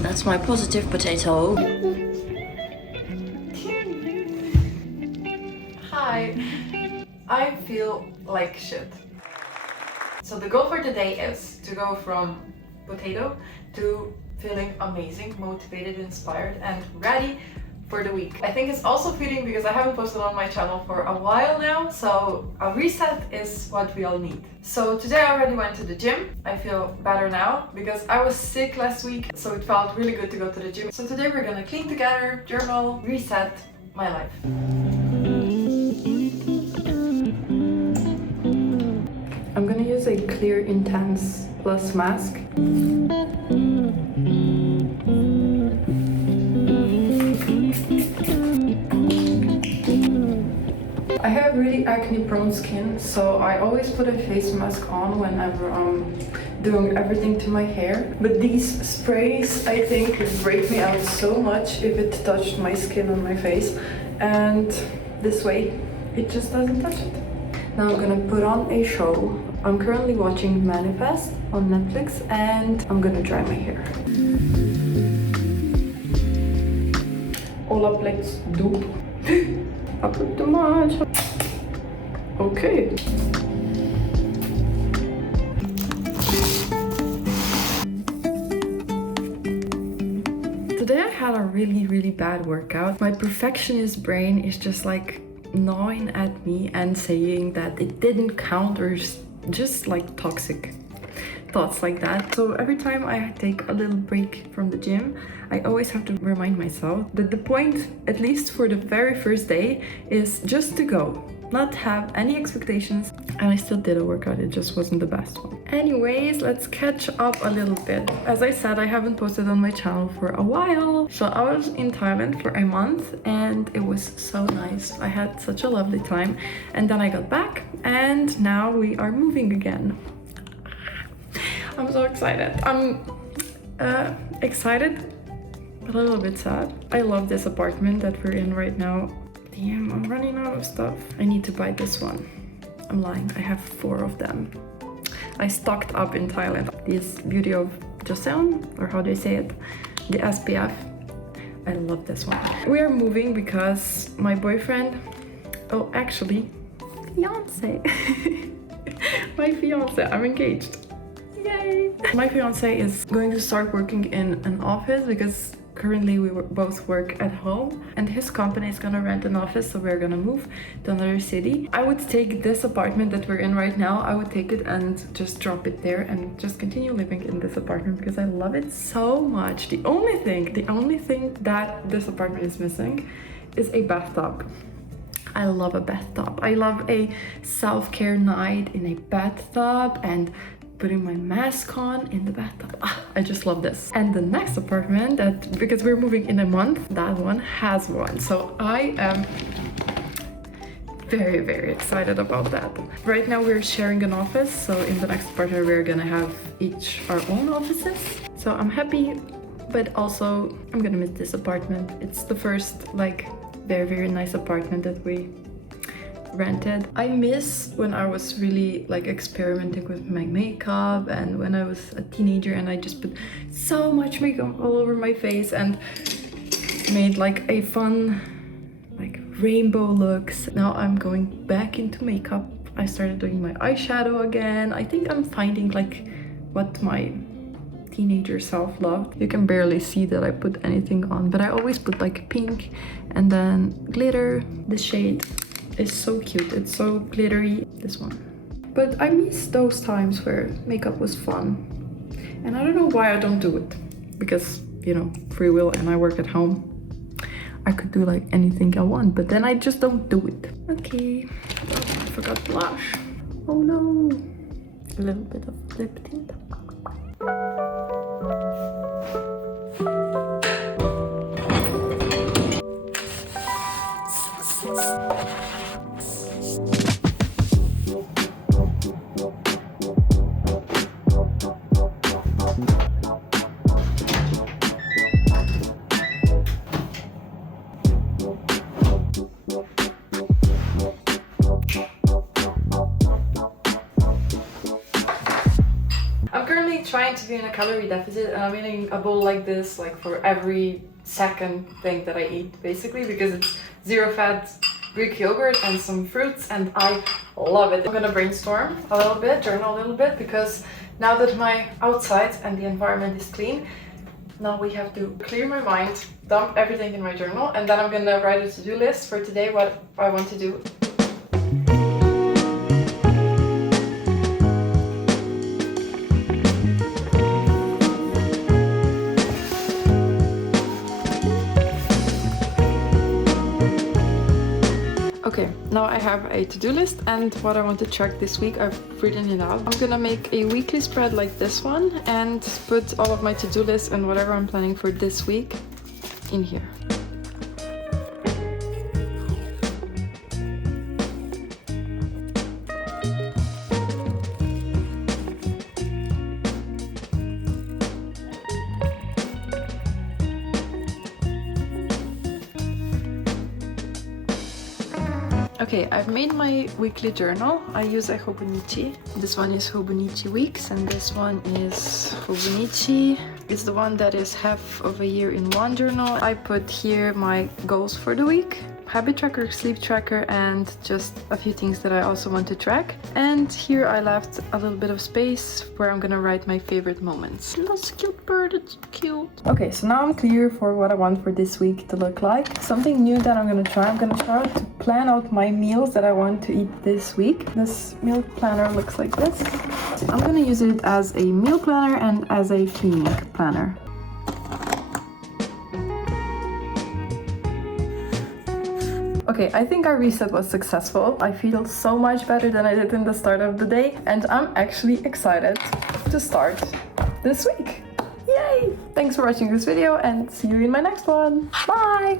That's my positive potato. Hi. I feel like shit. So the goal for today is to go from potato to feeling amazing, motivated, inspired, and ready for the week. I think it's also fitting because I haven't posted on my channel for a while now, so a reset is what we all need. So today I already went to the gym. I feel better now because I was sick last week, so it felt really good to go to the gym. So today we're gonna clean together, journal, reset my life. I'm gonna use a Clear Intense Plus mask. I have really acne prone skin, so I always put a face mask on whenever I'm doing everything to my hair. But these sprays, I think, would break me out so much if it touched my skin on my face. And this way, it just doesn't touch it. Now I'm gonna put on a show. I'm currently watching Manifest on Netflix and I'm gonna dry my hair. Hola, let's do. I put too much. Okay. Today I had a really bad workout. My perfectionist brain is just like gnawing at me and saying that it didn't count, or just like toxic thoughts like that. So every time I take a little break from the gym, I always have to remind myself that the point, at least for the very first day, is just to go, not have any expectations. And I still did a workout, it just wasn't the best one. Anyways, let's catch up a little bit. As I said, I haven't posted on my channel for a while. So I was in Thailand for a month and it was so nice. I had such a lovely time. And then I got back and now we are moving again. I'm so excited. I'm excited, but a little bit sad. I love this apartment that we're in right now. Damn, I'm running out of stuff. I need to buy this one. I'm lying, I have 4 of them. I stocked up in Thailand. This Beauty of Joseon, or how do you say it? The SPF. I love this one. We are moving because my boyfriend, oh actually, fiance. My fiance, I'm engaged. Yay! My fiance is going to start working in an office because currently we both work at home, and his company is gonna rent an office, so we're gonna move to another city. I would take this apartment that we're in right now, I would take it and just drop it there and just continue living in this apartment because I love it so much. The only thing that this apartment is missing is a bathtub. I love a bathtub. I love a self-care night in a bathtub and putting my mask on in the bathtub. I just love this. And the next apartment, that because we're moving in a month, that one has one. So I am very excited about that. Right now we're sharing an office, so in the next apartment we're gonna have each our own offices. So I'm happy, but also I'm gonna miss this apartment. It's the first like very nice apartment that we rented. I miss when I was really like experimenting with my makeup and when I was a teenager and I just put so much makeup all over my face and made like a fun like rainbow looks. Now I'm going back into makeup. I started doing my eyeshadow again. I think I'm finding like what my teenager self loved. You can barely see that I put anything on, but I always put like pink and then glitter. The shade is so cute, it's so glittery, this one. But I miss those times where makeup was fun. And I don't know why I don't do it. Because, you know, free will and I work at home. I could do like anything I want, but then I just don't do it. Okay, oh, I forgot blush. Oh no. A little bit of lip tint. basically in a calorie deficit, and I'm eating a bowl like this, like for every second thing that I eat, basically, because it's zero fat Greek yogurt and some fruits, and I love it. I'm gonna brainstorm a little bit, journal a little bit, because now that my outside and the environment is clean, now we have to clear my mind, dump everything in my journal, and then I'm gonna write a to-do list for today, what I want to do. Okay, now I have a to-do list and what I want to track this week, I've written it out. I'm gonna make a weekly spread like this one and put all of my to-do lists and whatever I'm planning for this week in here. Okay, I've made my weekly journal. I use a Hobonichi. This one is Hobonichi Weeks and this one is Hobonichi. It's the one that is half of a year in one journal. I put here my goals for the week, habit tracker, sleep tracker, and just a few things that I also want to track. And here I left a little bit of space where I'm gonna write my favorite moments. That's a cute bird, it's cute. Okay, so now I'm clear for what I want for this week to look like. Something new that I'm gonna try to plan out my meals that I want to eat this week. This meal planner looks like this. I'm gonna use it as a meal planner and as a cleaning planner. Okay, I think our reset was successful. I feel so much better than I did in the start of the day, and I'm actually excited to start this week. Yay! Thanks for watching this video and see you in my next one. Bye!